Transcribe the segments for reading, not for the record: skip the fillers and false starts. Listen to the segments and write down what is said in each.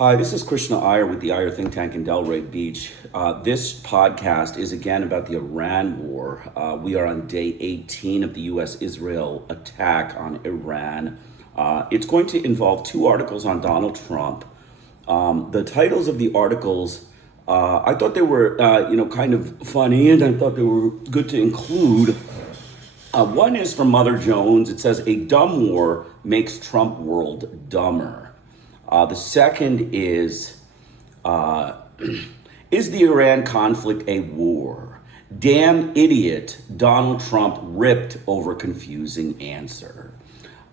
Hi, this is Krishna Iyer with the Iyer Think Tank in Delray Beach. This podcast is again about the Iran war. We are on day 18 of the U.S.-Israel attack on Iran. It's going to involve two articles on Donald Trump. The titles of the articles, I thought they were, kind of funny, and I thought they were good to include. One is from Mother Jones. It says, "A dumb war makes Trump world dumber." The second is the Iran conflict a war? Damn idiot, Donald Trump ripped over confusing answer.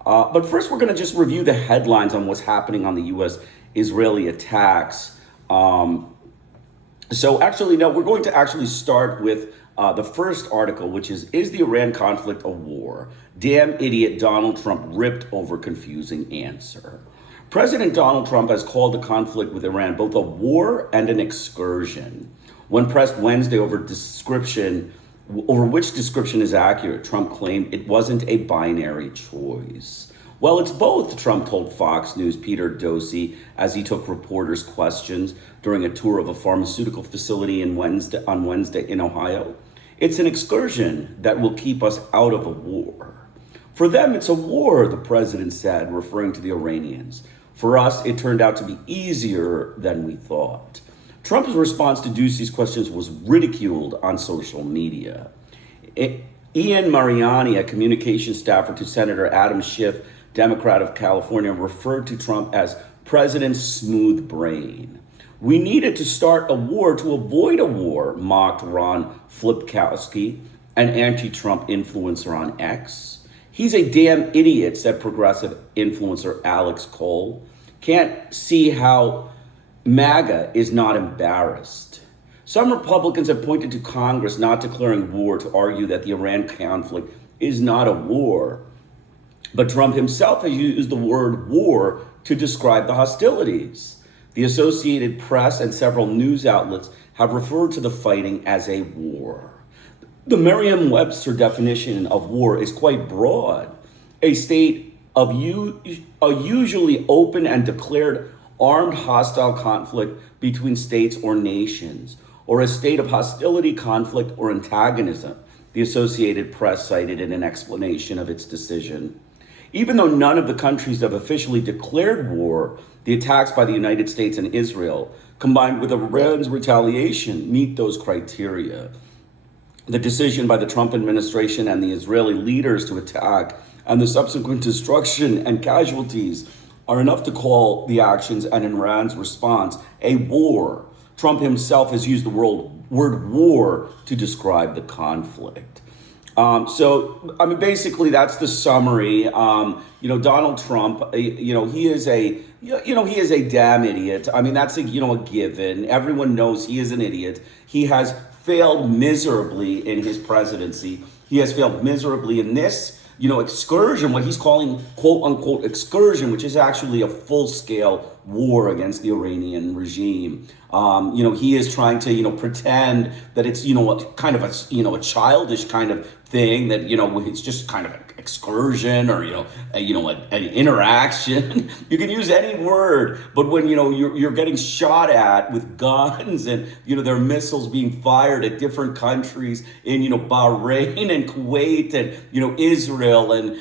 But first, we're going to just review the headlines on what's happening on the U.S.-Israeli attacks. We're going to actually start with the first article, which is the Iran conflict a war? Damn idiot, Donald Trump ripped over confusing answer. President Donald Trump has called the conflict with Iran both a war and an excursion. When pressed Wednesday over which description is accurate, Trump claimed it wasn't a binary choice. Well, it's both, Trump told Fox News' Peter Dosey as he took reporters' questions during a tour of a pharmaceutical facility on Wednesday in Ohio. It's an excursion that will keep us out of a war. For them, it's a war, the president said, referring to the Iranians. For us, it turned out to be easier than we thought. Trump's response to Ducey's questions was ridiculed on social media. Ian Mariani, a communications staffer to Senator Adam Schiff, Democrat of California, referred to Trump as President's smooth brain. We needed to start a war to avoid a war, mocked Ron Flipkowski, an anti-Trump influencer on X. He's a damn idiot, said progressive influencer Alex Cole. Can't see how MAGA is not embarrassed. Some Republicans have pointed to Congress not declaring war to argue that the Iran conflict is not a war. But Trump himself has used the word war to describe the hostilities. The Associated Press and several news outlets have referred to the fighting as a war. The Merriam-Webster definition of war is quite broad. A state of a usually open and declared armed hostile conflict between states or nations, or a state of hostility, conflict, or antagonism, the Associated Press cited in an explanation of its decision. Even though none of the countries have officially declared war, the attacks by the United States and Israel, combined with Iran's retaliation, meet those criteria. The decision by the Trump administration and the Israeli leaders to attack and the subsequent destruction and casualties are enough to call the actions and Iran's response a war. Trump himself has used the word war to describe the conflict. Basically, that's the summary. Donald Trump, he is a damn idiot. I mean, that's a given. Everyone knows he is an idiot. He has failed miserably in his presidency. He has failed miserably in this, excursion, what he's calling quote unquote excursion, which is actually a full scale war against the Iranian regime. He is trying to, pretend that it's, a childish kind of thing that, it's just kind of an excursion or, an interaction. You can use any word, but when, you're getting shot at with guns and, there are missiles being fired at different countries in, Bahrain and Kuwait and, Israel and,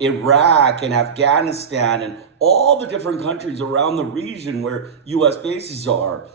Iraq and Afghanistan and all the different countries around the region where U.S. bases are,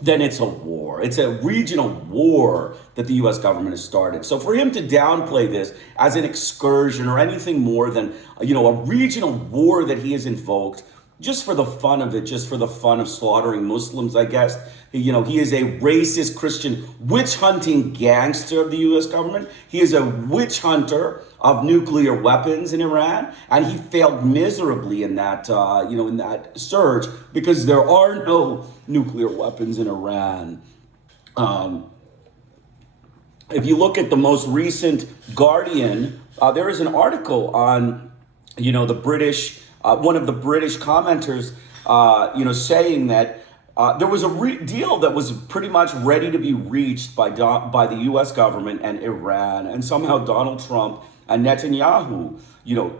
then it's a war. It's a regional war that the U.S. government has started. So for him to downplay this as an excursion or anything more than, a regional war that he has invoked, just for the fun of it, just for the fun of slaughtering Muslims, I guess. He is a racist Christian witch hunting gangster of the U.S. government. He is a witch hunter of nuclear weapons in Iran, and he failed miserably in that, in that surge because there are no nuclear weapons in Iran. If you look at the most recent Guardian, there is an article on, the British. One of the British commenters, saying that there was a deal that was pretty much ready to be reached by the U.S. government and Iran, and somehow Donald Trump and Netanyahu,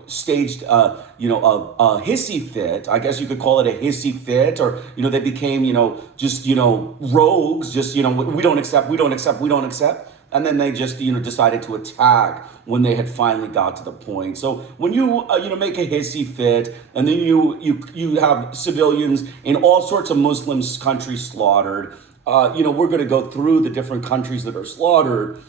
staged, a hissy fit. I guess you could call it a hissy fit, or, they became, just, rogues, just, we don't accept, we don't accept, we don't accept. And then they just, decided to attack when they had finally got to the point. So when you, make a hissy fit, and then you have civilians in all sorts of Muslim countries slaughtered, we're going to go through the different countries that are slaughtered.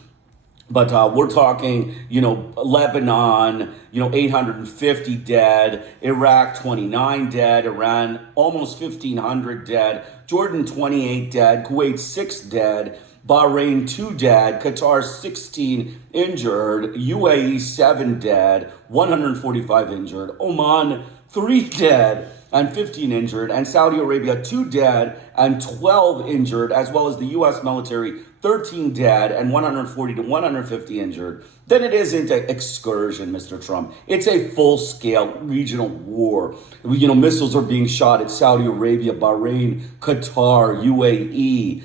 But we're talking, Lebanon, 850 dead, Iraq, 29 dead, Iran, almost 1,500 dead, Jordan, 28 dead, Kuwait, 6 dead, Bahrain, 2 dead, Qatar, 16 injured, UAE, 7 dead, 145 injured, Oman, 3 dead and 15 injured, and Saudi Arabia, 2 dead and 12 injured, as well as the U.S. military, 13 dead and 140 to 150 injured. Then it isn't an excursion, Mr. Trump. It's a full-scale regional war. Missiles are being shot at Saudi Arabia, Bahrain, Qatar, UAE,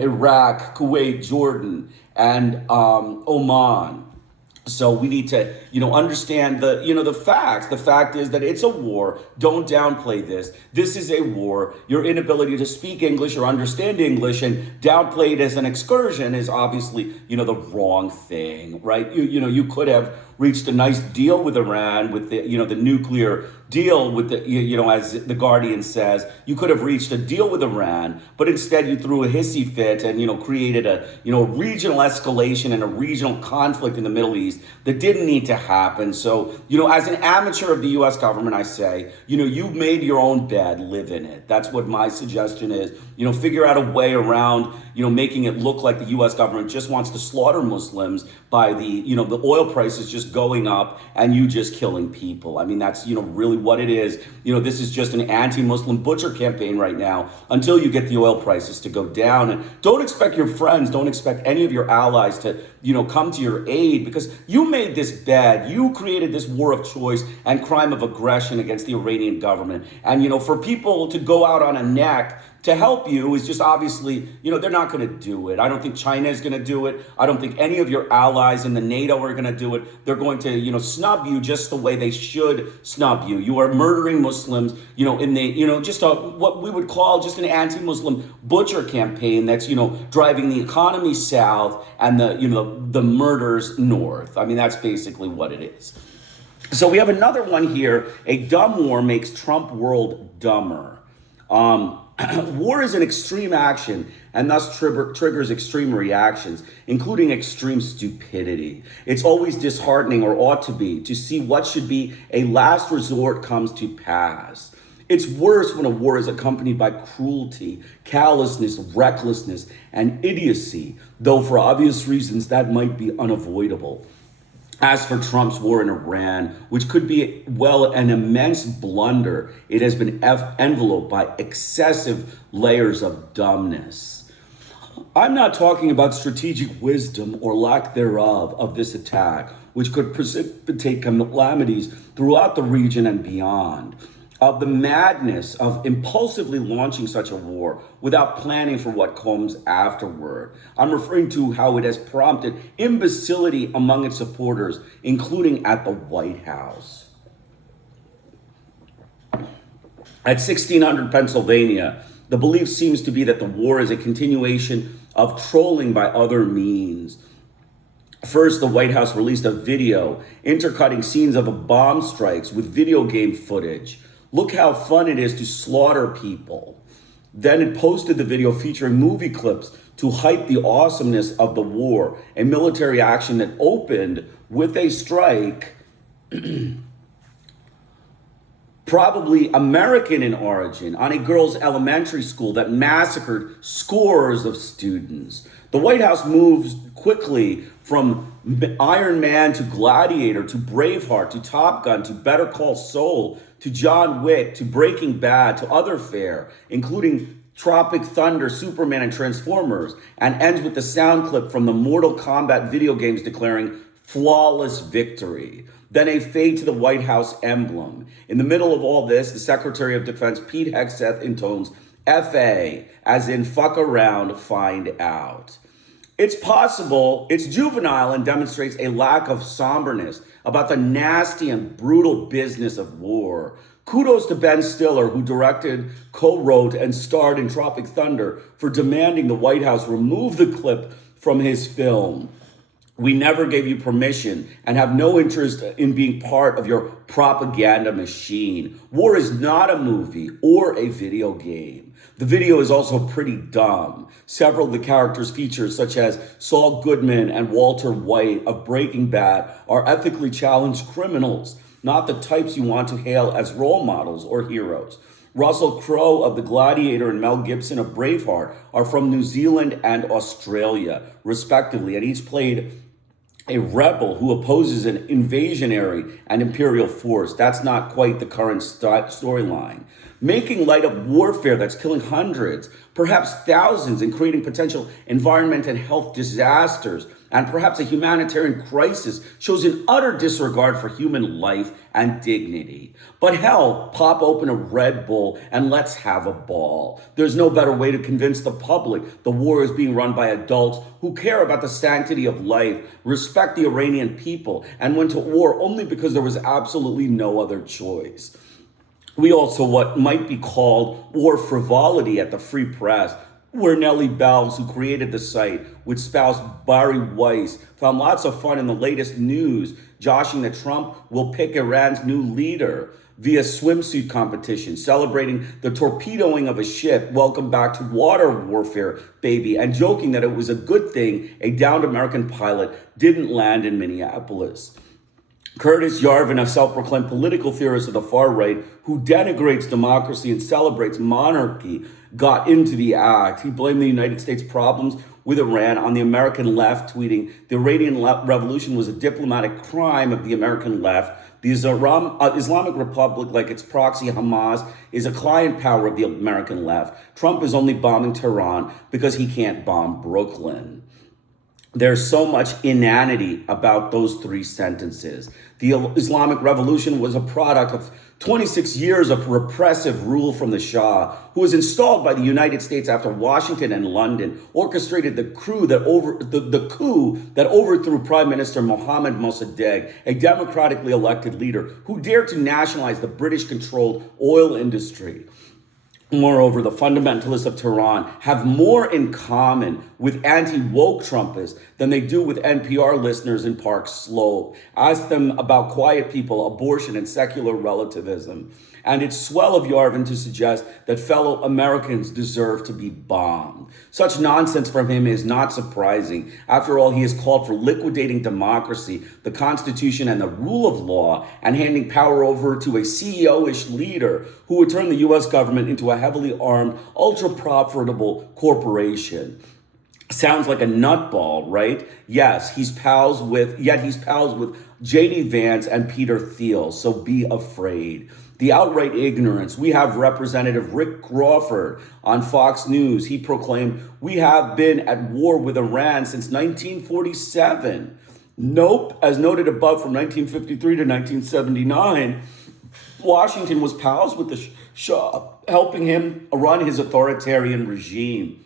Iraq, Kuwait, Jordan, and Oman. So we need to, understand the facts. The fact is that it's a war. Don't downplay this. This is a war. Your inability to speak English or understand English and downplay it as an excursion is obviously, the wrong thing, right? You could have reached a nice deal with Iran with the, the nuclear deal with the, as the Guardian says, you could have reached a deal with Iran, but instead you threw a hissy fit and, created a, regional escalation and a regional conflict in the Middle East that didn't need to happen. So, as an amateur of the U.S. government, I say, you've made your own bed, live in it. That's what my suggestion is. Figure out a way around, making it look like the U.S. government just wants to slaughter Muslims by the, the oil prices just going up and you just killing people. I mean, that's, really what it is. This is just an anti-Muslim butcher campaign right now until you get the oil prices to go down. And don't expect your friends, don't expect any of your allies to, come to your aid, because you made this bed. You created this war of choice and crime of aggression against the Iranian government. And, for people to go out on a neck to help you is just obviously, they're not going to do it. I don't think China is going to do it. I don't think any of your allies in the NATO are going to do it. They're going to, snub you just the way they should snub you. You are murdering Muslims, in the, just what we would call just an anti-Muslim butcher campaign that's, driving the economy south and the murders north. I mean, that's basically what it is. So we have another one here. A dumb war makes Trump world dumber. War is an extreme action and thus triggers extreme reactions, including extreme stupidity. It's always disheartening, or ought to be, to see what should be a last resort comes to pass. It's worse when a war is accompanied by cruelty, callousness, recklessness, and idiocy, though for obvious reasons that might be unavoidable. As for Trump's war in Iran, which could be, an immense blunder, it has been enveloped by excessive layers of dumbness. I'm not talking about strategic wisdom or lack thereof of this attack, which could precipitate calamities throughout the region and beyond. Of the madness of impulsively launching such a war without planning for what comes afterward. I'm referring to how it has prompted imbecility among its supporters, including at the White House. At 1600 Pennsylvania, the belief seems to be that the war is a continuation of trolling by other means. First, the White House released a video intercutting scenes of bomb strikes with video game footage. Look how fun it is to slaughter people. Then it posted the video featuring movie clips to hype the awesomeness of the war, a military action that opened with a strike, probably American in origin, on a girls' elementary school that massacred scores of students. The White House moves quickly from Iron Man to Gladiator to Braveheart to Top Gun to Better Call Saul to John Wick to Breaking Bad to other fare, including Tropic Thunder, Superman, and Transformers, and ends with the sound clip from the Mortal Kombat video games declaring flawless victory. Then a fade to the White House emblem. In the middle of all this, the Secretary of Defense, Pete Hegseth, intones FA, as in fuck around, find out. It's possible, it's juvenile, and demonstrates a lack of somberness about the nasty and brutal business of war. Kudos to Ben Stiller, who directed, co-wrote, and starred in Tropic Thunder, for demanding the White House remove the clip from his film. We never gave you permission and have no interest in being part of your propaganda machine. War is not a movie or a video game. The video is also pretty dumb. Several of the characters featured, such as Saul Goodman and Walter White of Breaking Bad, are ethically challenged criminals, not the types you want to hail as role models or heroes. Russell Crowe of The Gladiator and Mel Gibson of Braveheart are from New Zealand and Australia, respectively, and each played a rebel who opposes an invasionary and imperial force. That's not quite the current storyline. Making light of warfare that's killing hundreds, perhaps thousands, and creating potential environment and health disasters, and perhaps a humanitarian crisis, shows an utter disregard for human life and dignity. But hell, pop open a Red Bull and let's have a ball. There's no better way to convince the public the war is being run by adults who care about the sanctity of life, respect the Iranian people, and went to war only because there was absolutely no other choice. We also what might be called war frivolity at the Free Press, where Nellie Bells, who created the site with spouse Barry Weiss, found lots of fun in the latest news, joshing that Trump will pick Iran's new leader via swimsuit competition, celebrating the torpedoing of a ship, welcome back to water warfare, baby, and joking that it was a good thing a downed American pilot didn't land in Minneapolis. Curtis Yarvin, a self-proclaimed political theorist of the far right who denigrates democracy and celebrates monarchy, got into the act. He blamed the United States' problems with Iran on the American left, tweeting, "The Iranian Revolution was a diplomatic crime of the American left. The Islamic Republic, like its proxy Hamas, is a client power of the American left. Trump is only bombing Tehran because he can't bomb Brooklyn." There's so much inanity about those three sentences. The Islamic Revolution was a product of 26 years of repressive rule from the Shah, who was installed by the United States after Washington and London orchestrated the coup that overthrew Prime Minister Mohammad Mossadegh, a democratically elected leader who dared to nationalize the British-controlled oil industry. Moreover, the fundamentalists of Tehran have more in common with anti-woke Trumpists than they do with NPR listeners in Park Slope. Ask them about quiet people, abortion, and secular relativism. And it's swell of Yarvin to suggest that fellow Americans deserve to be bombed. Such nonsense from him is not surprising. After all, he has called for liquidating democracy, the Constitution, and the rule of law, and handing power over to a CEO-ish leader who would turn the U.S. government into a heavily armed, ultra-profitable corporation. Sounds like a nutball, right? Yes, he's pals with J.D. Vance and Peter Thiel, so be afraid. The outright ignorance. We have Representative Rick Crawford on Fox News. He proclaimed, "We have been at war with Iran since 1947. Nope, as noted above, from 1953 to 1979, Washington was pals with the Shah, helping him run his authoritarian regime.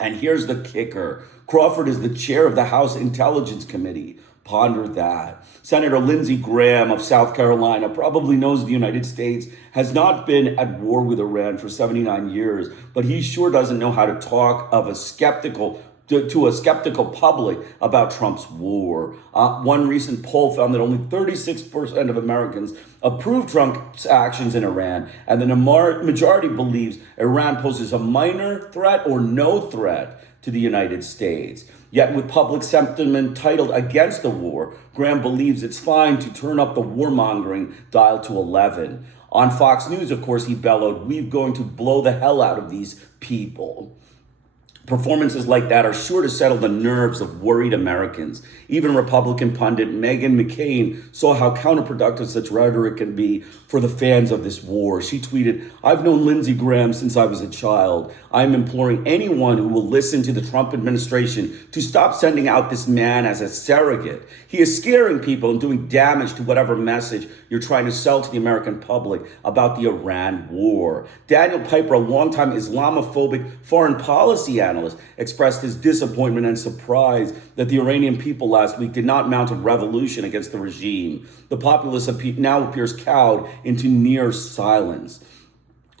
And here's the kicker. Crawford is the chair of the House Intelligence Committee. Ponder that. Senator Lindsey Graham of South Carolina probably knows the United States has not been at war with Iran for 79 years, but he sure doesn't know how to talk of to a skeptical public about Trump's war. One recent poll found that only 36% of Americans approve Trump's actions in Iran, and the majority believes Iran poses a minor threat or no threat to the United States. Yet with public sentiment titled against the war, Graham believes it's fine to turn up the warmongering dial to 11. On Fox News, of course, he bellowed, "We're going to blow the hell out of these people." Performances like that are sure to settle the nerves of worried Americans. Even Republican pundit Meghan McCain saw how counterproductive such rhetoric can be for the fans of this war. She tweeted, "I've known Lindsey Graham since I was a child. I'm imploring anyone who will listen to the Trump administration to stop sending out this man as a surrogate. He is scaring people and doing damage to whatever message you're trying to sell to the American public about the Iran war." Daniel Piper, a longtime Islamophobic foreign policy analyst, analyst, expressed his disappointment and surprise that the Iranian people last week did not mount a revolution against the regime. The populace now appears cowed into near silence.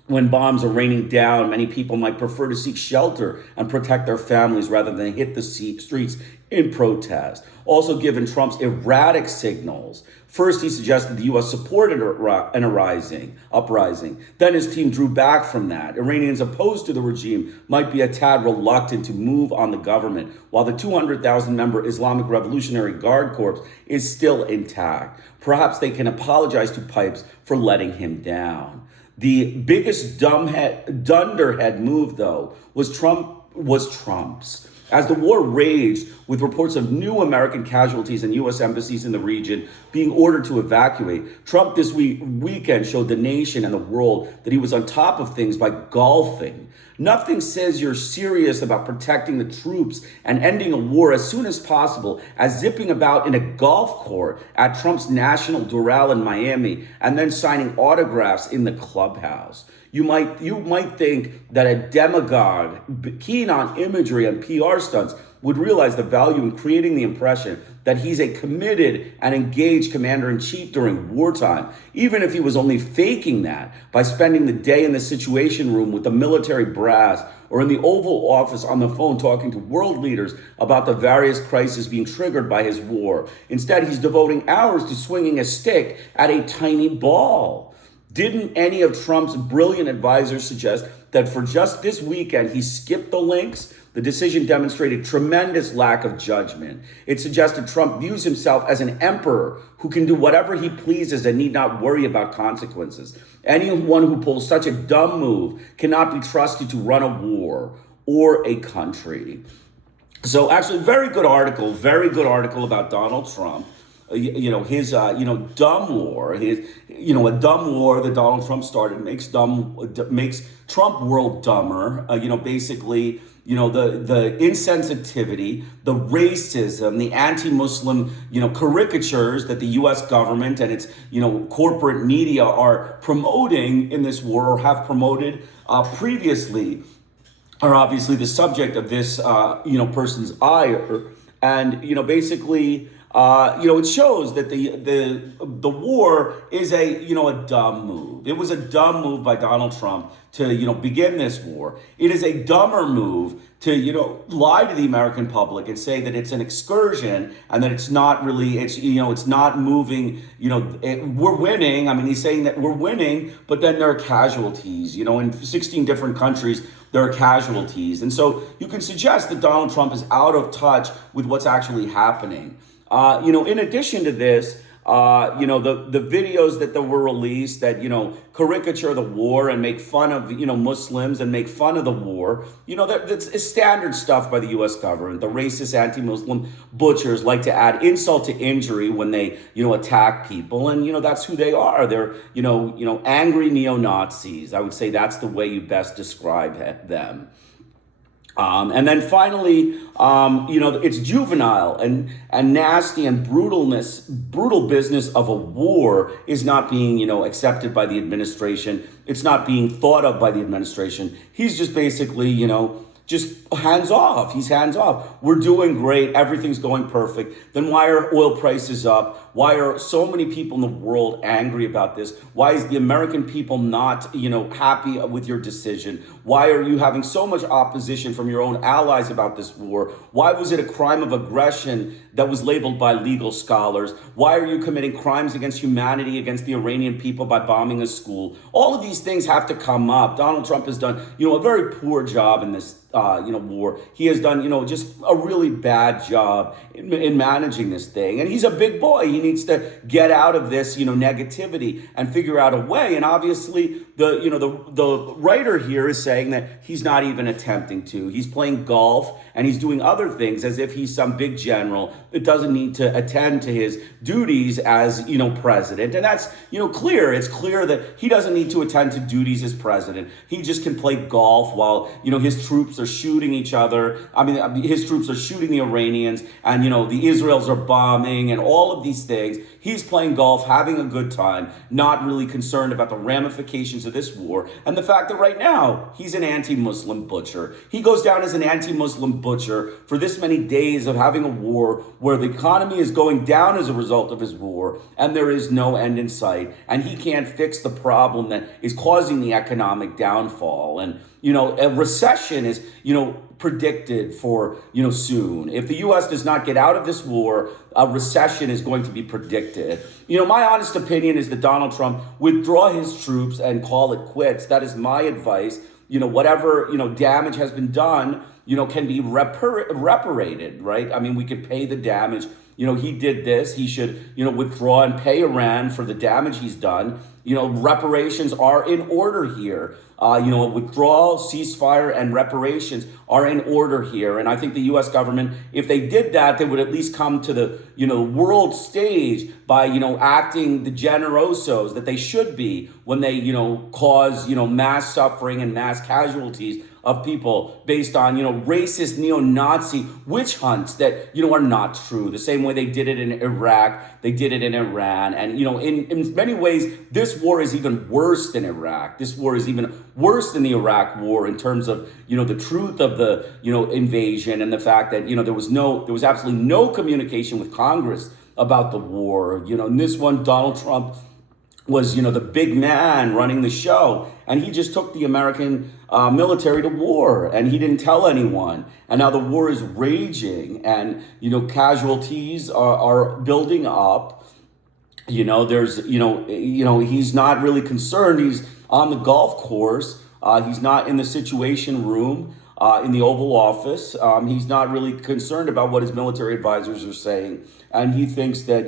When bombs are raining down, many people might prefer to seek shelter and protect their families rather than hit the streets in protest. Also, given Trump's erratic signals, first he suggested the U.S. supported an uprising. Then his team drew back from that. Iranians opposed to the regime might be a tad reluctant to move on the government, while the 200,000-member Islamic Revolutionary Guard Corps is still intact. Perhaps they can apologize to Pipes for letting him down. The biggest dunderhead move, though, was Trump's. As the war raged, with reports of new American casualties and U.S. embassies in the region being ordered to evacuate, Trump this weekend showed the nation and the world that he was on top of things by golfing. Nothing says you're serious about protecting the troops and ending a war as soon as possible as zipping about in a golf court at Trump's National Doral in Miami and then signing autographs in the clubhouse. You might think that a demagogue keen on imagery and PR stunts would realize the value in creating the impression that he's a committed and engaged commander-in-chief during wartime, even if he was only faking that by spending the day in the Situation Room with the military brass or in the Oval Office on the phone talking to world leaders about the various crises being triggered by his war. Instead, he's devoting hours to swinging a stick at a tiny ball. Didn't any of Trump's brilliant advisors suggest that for just this weekend, he skipped the links? The decision demonstrated tremendous lack of judgment. It suggested Trump views himself as an emperor who can do whatever he pleases and need not worry about consequences. Anyone who pulls such a dumb move cannot be trusted to run a war or a country. So actually, very good article about Donald Trump. His dumb war, a dumb war that Donald Trump started makes Trump world dumber. The insensitivity, the racism, the anti-Muslim, caricatures that the U.S. government and its, corporate media are promoting in this war or have promoted previously are obviously the subject of this, person's ire. And, it shows that the war is a dumb move. It was a dumb move by Donald Trump to begin this war. It is a dumber move to lie to the American public and say that it's an excursion and that it's not really it's not moving. We're winning. I mean, he's saying that we're winning, but then there are casualties. In 16 different countries there are casualties, and so you can suggest that Donald Trump is out of touch with what's actually happening. In addition to this, the videos that were released that, caricature the war and make fun of, Muslims and make fun of the war, that's standard stuff by the U.S. government. The racist anti-Muslim butchers like to add insult to injury when they, attack people. And, that's who they are. They're, angry neo-Nazis. I would say that's the way you best describe them. And then finally, it's juvenile and nasty and brutal business of a war is not being, accepted by the administration. It's not being thought of by the administration. He's just basically, just hands off. He's hands off. We're doing great. Everything's going perfect. Then why are oil prices up? Why are so many people in the world angry about this? Why is the American people not, happy with your decision? Why are you having so much opposition from your own allies about this war? Why was it a crime of aggression that was labeled by legal scholars? Why are you committing crimes against humanity, against the Iranian people by bombing a school? All of these things have to come up. Donald Trump has done, a very poor job in this war. He has done, just a really bad job in managing this thing. And he's a big boy. He needs to get out of this, negativity and figure out a way. And obviously, the writer here is saying that he's not even attempting to. He's playing golf and he's doing other things as if he's some big general that doesn't need to attend to his duties as, president. And that's, clear. It's clear that he doesn't need to attend to duties as president. He just can play golf while, his troops troops are shooting each other. I mean, his troops are shooting the Iranians, and the Israels are bombing, and all of these things. He's playing golf, having a good time, not really concerned about the ramifications of this war, and the fact that right now he's an anti-Muslim butcher. He goes down as an anti-Muslim butcher for this many days of having a war where the economy is going down as a result of his war, and there is no end in sight, and he can't fix the problem that is causing the economic downfall. And a recession is predicted for soon. If the U.S. does not get out of this war, a recession is going to be predicted. My honest opinion is that Donald Trump withdraw his troops and call it quits. That is my advice. Whatever damage has been done can be reparated, right? I mean, we could pay the damage. He did this. He should withdraw and pay Iran for the damage he's done. Reparations are in order here. Withdrawal, ceasefire, and reparations are in order here. And I think the U.S. government, if they did that, they would at least come to the, world stage by, acting the generosos that they should be when they, cause, mass suffering and mass casualties of people based on, racist neo-Nazi witch hunts that, are not true. The same way they did it in Iraq, they did it in Iran. And, in many ways, this war is even worse than Iraq. This war is even worse than the Iraq war in terms of, the truth of the, invasion and the fact that, there was absolutely no communication with Congress about the war. In this one, Donald Trump was, the big man running the show. And he just took the American military to war, and he didn't tell anyone. And now the war is raging, and, casualties are building up. There's, he's not really concerned. He's on the golf course. He's not in the Situation Room in the Oval Office. He's not really concerned about what his military advisors are saying. And he thinks that,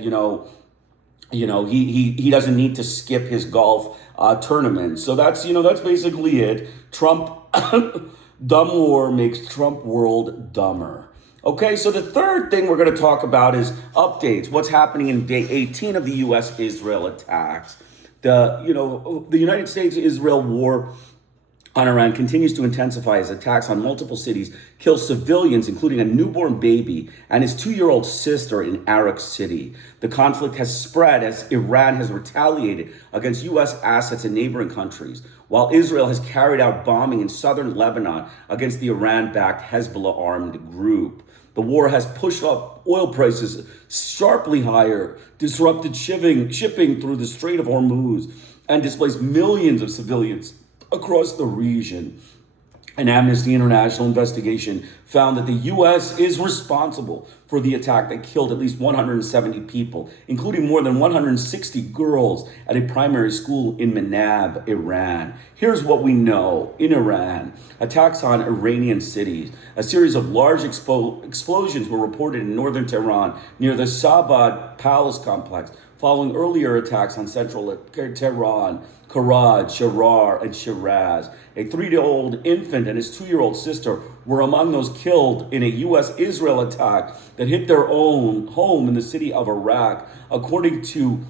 he doesn't need to skip his golf tournament. So that's basically it. Trump, dumb war makes Trump world dumber. Okay, so the third thing we're going to talk about is updates. What's happening in day 18 of the U.S.-Israel attacks? The United States-Israel war on Iran continues to intensify as attacks on multiple cities kill civilians, including a newborn baby and his 2-year-old sister in Arak City. The conflict has spread as Iran has retaliated against U.S. assets in neighboring countries, while Israel has carried out bombing in southern Lebanon against the Iran-backed Hezbollah armed group. The war has pushed up oil prices sharply higher, disrupted shipping through the Strait of Hormuz, and displaced millions of civilians across the region. An Amnesty International investigation found that the U.S. is responsible for the attack that killed at least 170 people, including more than 160 girls at a primary school in Manab, Iran. Here's what we know. In Iran, attacks on Iranian cities. A series of large explosions were reported in northern Tehran near the Sabad Palace complex, following earlier attacks on central Tehran, Karaj, Sharar, and Shiraz. A 3-year-old infant and his 2-year-old sister were among those killed in a U.S.-Israel attack that hit their own home in the city of Arak, according to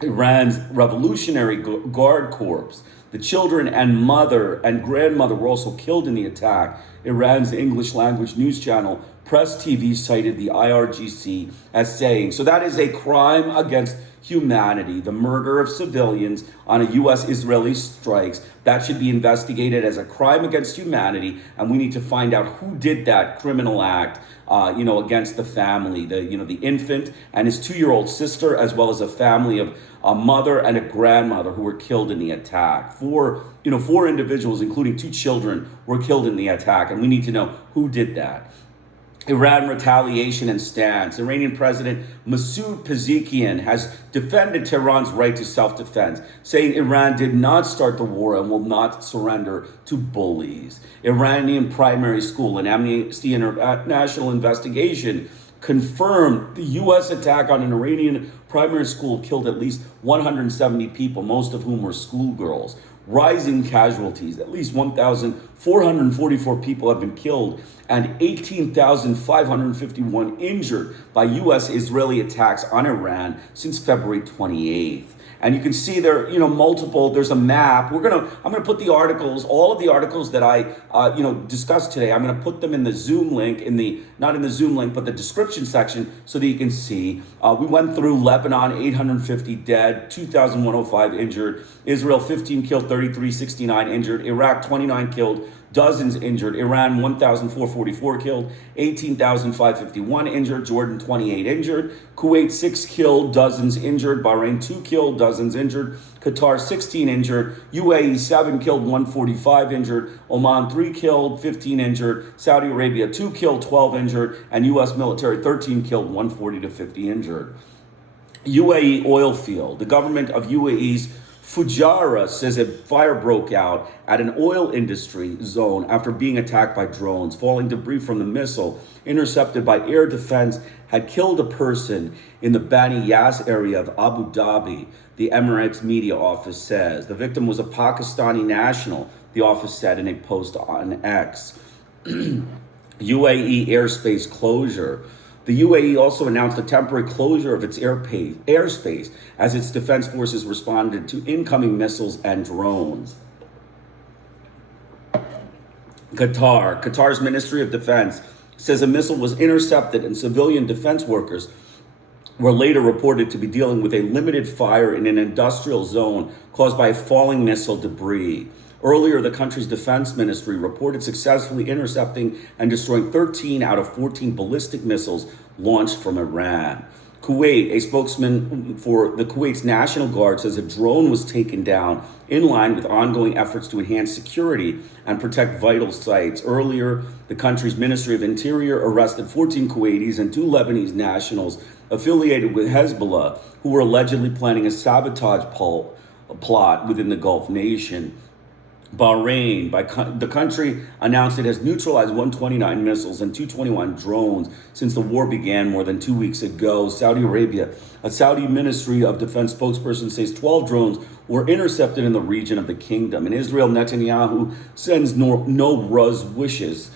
Iran's Revolutionary Guard Corps. The children and mother and grandmother were also killed in the attack. Iran's English language news channel Press TV cited the IRGC as saying, so that is a crime against humanity, the murder of civilians on a U.S.-Israeli strikes. That should be investigated as a crime against humanity, and we need to find out who did that criminal act, against the family, the infant and his 2-year-old sister, as well as a family of a mother and a grandmother who were killed in the attack. Four individuals, including 2 children, were killed in the attack, and we need to know who did that. Iran retaliation and stance. Iranian President Masoud Pezeshkian has defended Tehran's right to self-defense, saying Iran did not start the war and will not surrender to bullies. Iranian primary school, an Amnesty International investigation, confirmed the U.S. attack on an Iranian primary school killed at least 170 people, most of whom were schoolgirls. rising casualties. At least 1,444 people have been killed and 18,551 injured by U.S.-Israeli attacks on Iran since February 28th. And you can see there, there's a map. I'm gonna put the articles, all of the articles that I, discussed today. I'm gonna put them in the Zoom link, not in the Zoom link, but the description section so that you can see. We went through Lebanon, 850 dead, 2,105 injured. Israel, 15 killed, 3369 injured. Iraq, 29 killed, dozens injured. Iran, 1,444 killed, 18,551 injured. Jordan, 28 injured. Kuwait, 6 killed, dozens injured. Bahrain, 2 killed, dozens injured. Qatar, 16 injured. UAE, 7 killed, 145 injured. Oman, 3 killed, 15 injured. Saudi Arabia, 2 killed, 12 injured. And U.S. military, 13 killed, 140 to 50 injured. UAE oil field. The government of UAE's Fujairah says a fire broke out at an oil industry zone after being attacked by drones. Falling debris from the missile intercepted by air defense had killed a person in the Bani Yas area of Abu Dhabi, the Emirates media office says. The victim was a Pakistani national, the office said in a post on X. UAE airspace closure. The UAE also announced a temporary closure of its airspace as its defense forces responded to incoming missiles and drones. Qatar's Ministry of Defense says a missile was intercepted and civilian defense workers were later reported to be dealing with a limited fire in an industrial zone caused by falling missile debris. Earlier, the country's defense ministry reported successfully intercepting and destroying 13 out of 14 ballistic missiles launched from Iran. Kuwait, a spokesman for the Kuwait's National Guard, says a drone was taken down in line with ongoing efforts to enhance security and protect vital sites. Earlier, the country's Ministry of Interior arrested 14 Kuwaitis and 2 Lebanese nationals affiliated with Hezbollah who were allegedly planning a sabotage plot within the Gulf nation. Bahrain, the country announced it has neutralized 129 missiles and 221 drones since the war began more than 2 weeks ago. Saudi Arabia, a Saudi Ministry of Defense spokesperson, says 12 drones were intercepted in the region of the kingdom. In Israel, Netanyahu sends no-ruz wishes.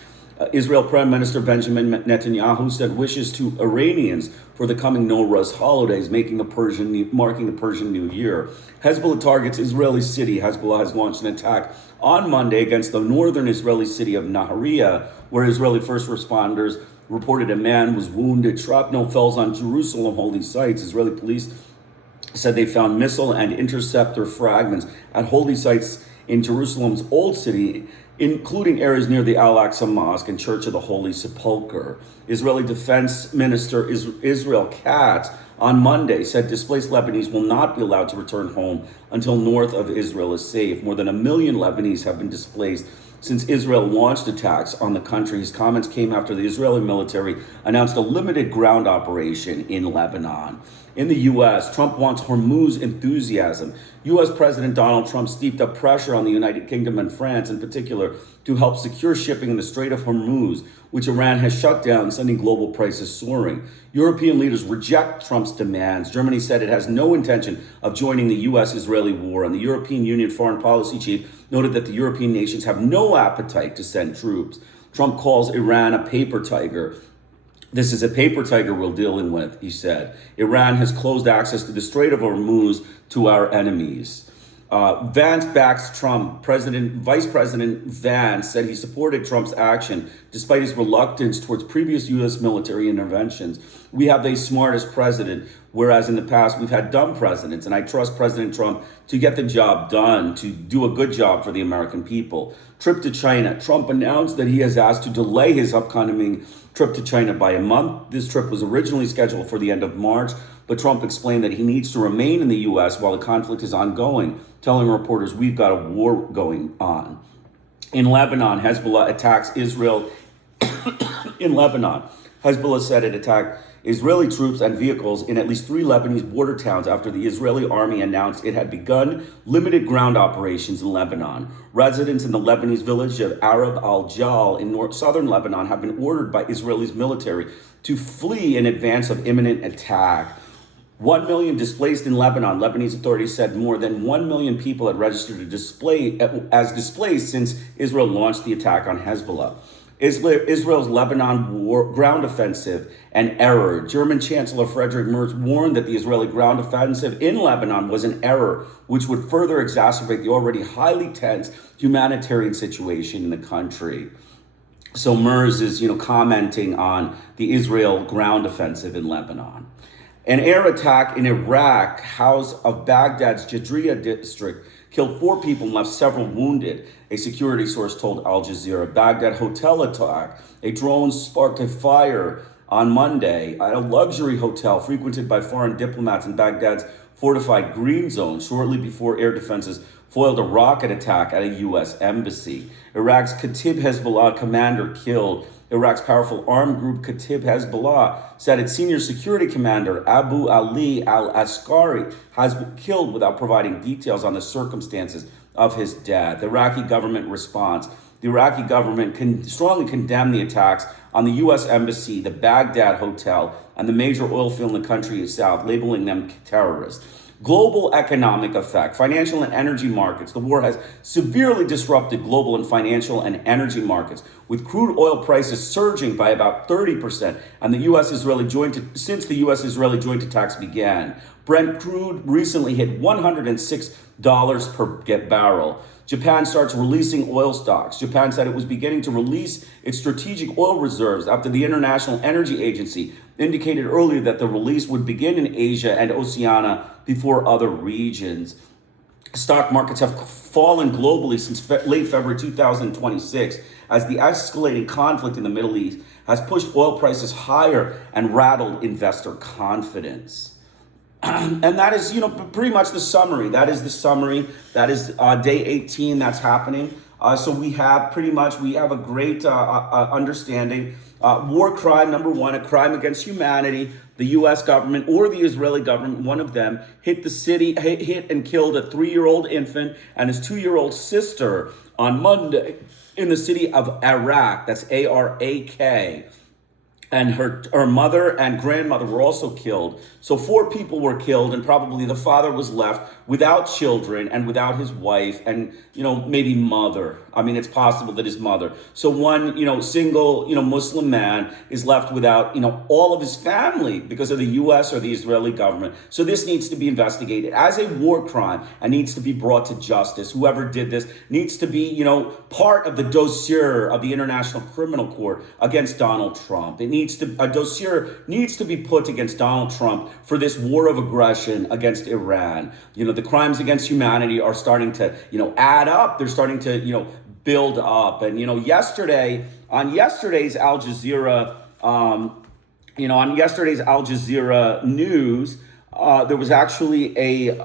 Israel Prime Minister Benjamin Netanyahu said wishes to Iranians for the coming Nowruz holidays, marking the Persian New Year. Hezbollah targets Israeli city. Hezbollah has launched an attack on Monday against the northern Israeli city of Nahariya, where Israeli first responders reported a man was wounded. Shrapnel falls on Jerusalem holy sites. Israeli police said they found missile and interceptor fragments at holy sites in Jerusalem's Old City, including areas near the Al-Aqsa Mosque and Church of the Holy Sepulchre. Israeli Defense Minister Israel Katz on Monday said displaced Lebanese will not be allowed to return home until north of Israel is safe. More than 1 million Lebanese have been displaced since Israel launched attacks on the country. His comments came after the Israeli military announced a limited ground operation in Lebanon. In the U.S., Trump wants Hormuz enthusiasm. U.S. President Donald Trump stepped up pressure on the United Kingdom and France in particular to help secure shipping in the Strait of Hormuz, which Iran has shut down, sending global prices soaring. European leaders reject Trump's demands. Germany said it has no intention of joining the U.S.-Israeli war, and the European Union foreign policy chief noted that the European nations have no appetite to send troops. Trump calls Iran a paper tiger. This is a paper tiger we're dealing with, he said. Iran has closed access to the Strait of Hormuz to our enemies. Vance backs Trump. Vice President Vance said he supported Trump's action despite his reluctance towards previous U.S. military interventions. We have the smartest president, whereas in the past we've had dumb presidents, and I trust President Trump to get the job done, to do a good job for the American people. Trip to China. Trump announced that he has asked to delay his upcoming trip to China by a month. This trip was originally scheduled for the end of March, but Trump explained that he needs to remain in the U.S. while the conflict is ongoing, telling reporters, we've got a war going on. In Lebanon, Hezbollah attacks Israel. In Lebanon, Hezbollah said it attacked Israeli troops and vehicles in at least 3 Lebanese border towns after the Israeli army announced it had begun limited ground operations in Lebanon. Residents in the Lebanese village of Arab al-Jal in southern Lebanon have been ordered by Israel's military to flee in advance of imminent attack. 1 million displaced in Lebanon. Lebanese authorities said more than 1 million people had registered as displaced since Israel launched the attack on Hezbollah. Israel's Lebanon ground offensive an error. German Chancellor Friedrich Merz warned that the Israeli ground offensive in Lebanon was an error, which would further exacerbate the already highly tense humanitarian situation in the country. So Merz is, commenting on the Israel ground offensive in Lebanon. An air attack in Iraq, house of Baghdad's Jadriya district, killed 4 people and left several wounded, a security source told Al Jazeera. Baghdad hotel attack. A drone sparked a fire on Monday at a luxury hotel frequented by foreign diplomats in Baghdad's fortified green zone shortly before air defenses foiled a rocket attack at a U.S. embassy. Iraq's Kataib Hezbollah commander killed. Iraq's powerful armed group Kataib Hezbollah said its senior security commander, Abu Ali al-Askari, has been killed without providing details on the circumstances of his death. Iraqi government response. The Iraqi government strongly condemned the attacks on the U.S. embassy, the Baghdad hotel, and the major oil field in the country itself, labeling them terrorists. Global economic effect, financial and energy markets. The war has severely disrupted global and financial and energy markets, with crude oil prices surging by about 30%, and since the U.S.-Israeli joint attacks began. Brent crude recently hit $106 per barrel. Japan starts releasing oil stocks. Japan said it was beginning to release its strategic oil reserves after the International Energy Agency indicated earlier that the release would begin in Asia and Oceania before other regions. Stock markets have fallen globally since late February 2026 as the escalating conflict in the Middle East has pushed oil prices higher and rattled investor confidence. And that is, pretty much the summary. That is the summary. That is day 18 that's happening. So we have a great understanding. War crime, number one, a crime against humanity. The U.S. government or the Israeli government, one of them, hit and killed a 3-year-old infant and his 2-year-old sister on Monday in the city of Arak. That's A-R-A-K. And her mother and grandmother were also killed. So 4 people were killed, and probably the father was left without children and without his wife and, maybe mother. I mean, it's possible that his mother. So one, single, Muslim man is left without, all of his family because of the U.S. or the Israeli government. So this needs to be investigated as a war crime and needs to be brought to justice. Whoever did this needs to be, part of the dossier of the International Criminal Court against Donald Trump. A dossier needs to be put against Donald Trump for this war of aggression against Iran. The crimes against humanity are starting to, add up. They're starting to, build up. And, on yesterday's Al Jazeera, news, there was actually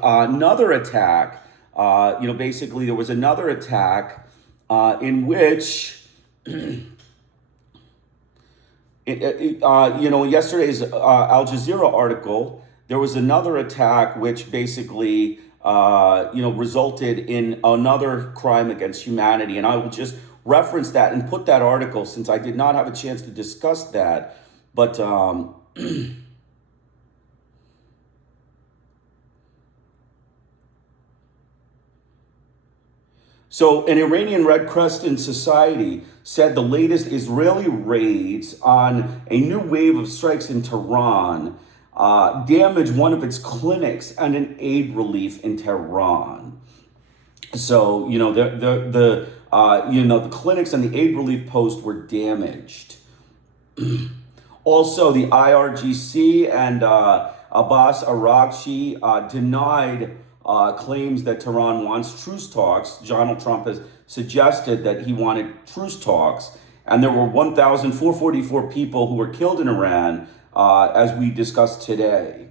another attack. Basically there was another attack in which, yesterday's Al Jazeera article, there was another attack which basically, resulted in another crime against humanity. And I will just reference that and put that article since I did not have a chance to discuss that. But so an Iranian Red Crescent Society said the latest Israeli raids on a new wave of strikes in Tehran damaged one of its clinics and an aid relief in Tehran. So, the clinics and the aid relief post were damaged. Also, the IRGC and Abbas Araghchi denied claims that Tehran wants truce talks. Donald Trump has suggested that he wanted truce talks. And there were 1,444 people who were killed in Iran, as we discussed today.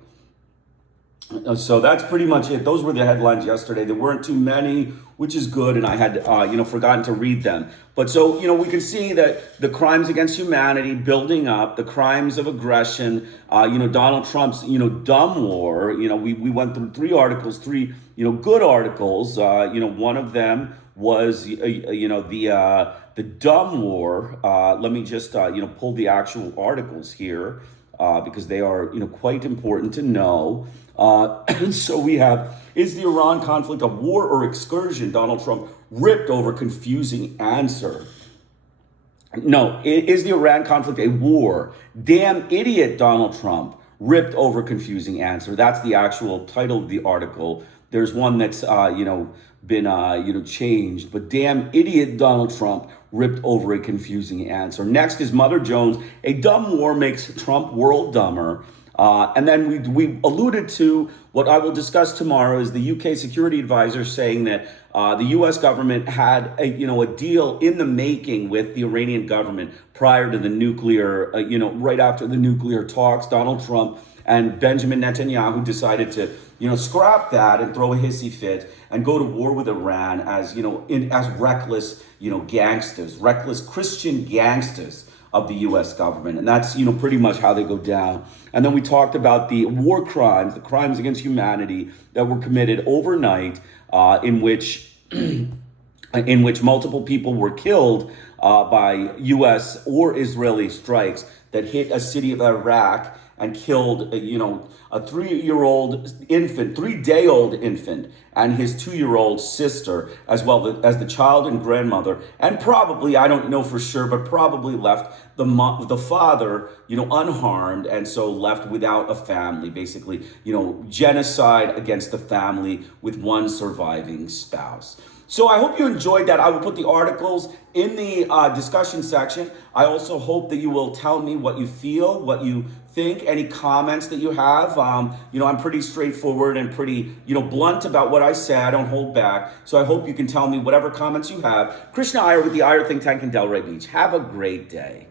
So that's pretty much it. Those were the headlines yesterday. There weren't too many, which is good, and I had, forgotten to read them. But so, we can see that the crimes against humanity building up, the crimes of aggression, Donald Trump's, dumb war. We went through 3 articles, 3, good articles. One of them was, the dumb war. Let me just, pull the actual articles here. because they are, quite important to know. And so we have, is the Iran conflict a war or excursion? Donald Trump ripped over confusing answer. No, is the Iran conflict a war? Damn idiot, Donald Trump ripped over confusing answer. That's the actual title of the article. There's one that's, been, changed. But damn idiot, Donald Trump ripped over a confusing answer. Next is Mother Jones. A dumb war makes Trump world dumber. And then we alluded to what I will discuss tomorrow is the UK security advisor saying that the US government had a deal in the making with the Iranian government prior to the nuclear, right after the nuclear talks. Donald Trump and Benjamin Netanyahu decided to, scrap that and throw a hissy fit and go to war with Iran as, as reckless, gangsters, reckless Christian gangsters of the U.S. government. And that's, pretty much how they go down. And then we talked about the war crimes, the crimes against humanity that were committed overnight, in which multiple people were killed by U.S. or Israeli strikes that hit a city of Iraq and killed, a 3-year-old infant, 3-day-old infant, and his 2-year-old sister, as well as the child and grandmother, and probably, I don't know for sure, but probably left the father, unharmed, and so left without a family, basically, genocide against the family with one surviving spouse. So I hope you enjoyed that. I will put the articles in the discussion section. I also hope that you will tell me what you feel, what you think, any comments that you have. I'm pretty straightforward and pretty, blunt about what I say. I don't hold back. So I hope you can tell me whatever comments you have. Krishna Iyer with the Iyer Think Tank in Delray Beach. Have a great day.